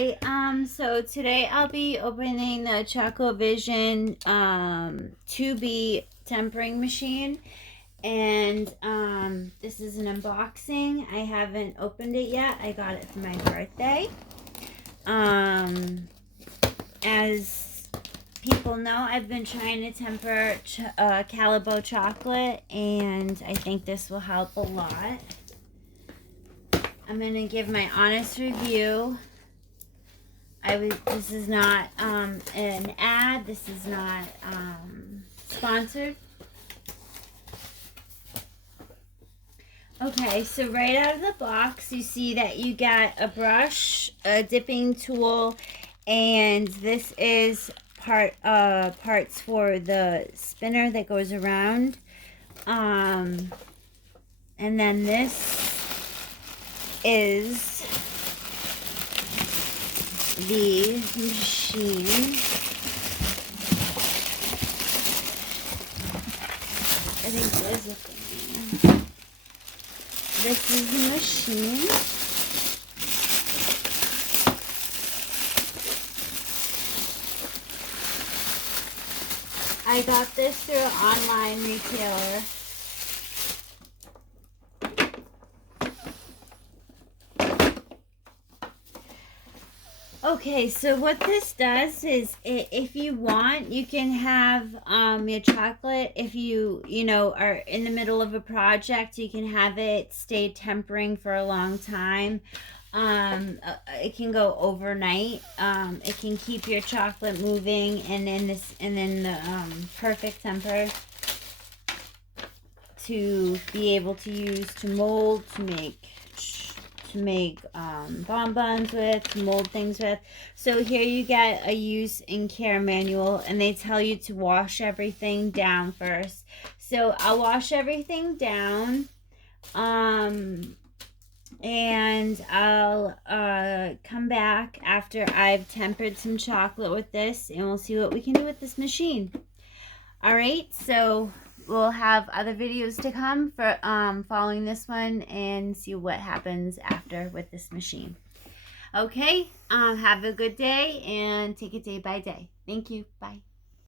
Hi, so today I'll be opening the chocovision 2B tempering machine, and this is an unboxing. I haven't opened it yet. I got it for my birthday. As people know, I've been trying to temper Calibo chocolate, and I think this will help a lot. I'm gonna give my honest review. This is not an ad. This is not sponsored. Okay, so right out of the box, you see that you got a brush, a dipping tool, and this is parts for the spinner that goes around. And then this is the machine. I think there's a thing. This is the machine. I got this through an online retailer. Okay, so what this does is, if you want, you can have your chocolate. If you are in the middle of a project, you can have it stay tempering for a long time. It can go overnight. It can keep your chocolate moving and in the perfect temper to be able to use to mold, to make bonbons with, to mold things with. So here you get a use and care manual, and they tell you to wash everything down first. So I'll wash everything down, and I'll come back after I've tempered some chocolate with this, and we'll see what we can do with this machine. All right, so we'll have other videos to come for following this one and see what happens after with this machine. Okay, have a good day and take it day by day. Thank you. Bye.